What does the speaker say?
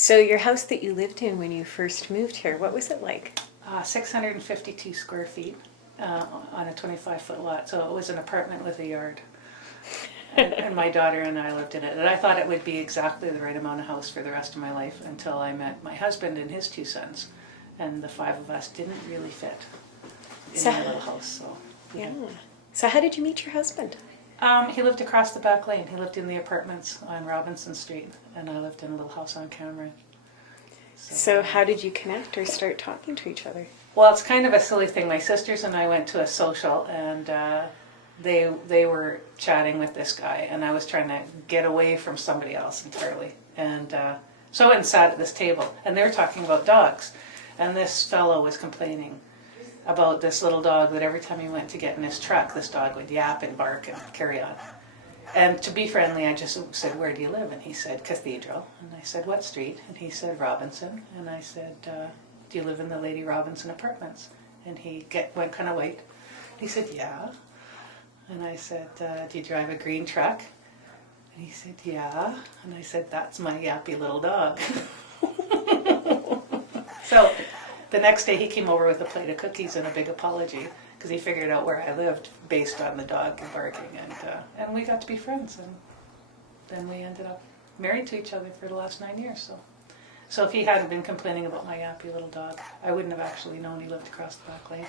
So your house that you lived in when you first moved here, what was it like? 652 square feet on a 25-foot lot. So it was an apartment with a yard. And my daughter and I lived in it. And I thought it would be exactly the right amount of house for the rest of my life until I met my husband and his two sons. And the five of us didn't really fit in So- my little house. So Yeah. So how did you meet your husband? he lived across the back lane. He lived in the apartments on Robinson Street, and I lived in a little house on Cameron. So how did you connect or start talking to each other? Well, it's kind of a silly thing. My sisters and I went to a social, and they were chatting with this guy, and I was trying to get away from somebody else entirely. And so I went and sat at this table, and they were talking about dogs. And this fellow was complaining about this little dog that every time he went to get in his truck, this dog would yap and bark and carry on. And to be friendly, I just said, "Where do you live?" And he said, "Cathedral." And I said, "What street?" And he said, "Robinson." And I said, "Do you live in the Lady Robinson apartments?" And he went kind of white. He said, "Yeah." And I said, "Do you drive a green truck?" And he said, "Yeah." And I said, "That's my yappy little dog." So the next day he came over with a plate of cookies and a big apology because he figured out where I lived based on the dog barking, and we got to be friends, and then we ended up married to each other for the last 9 years. So if he hadn't been complaining about my yappy little dog, I wouldn't have actually known he lived across the back lane.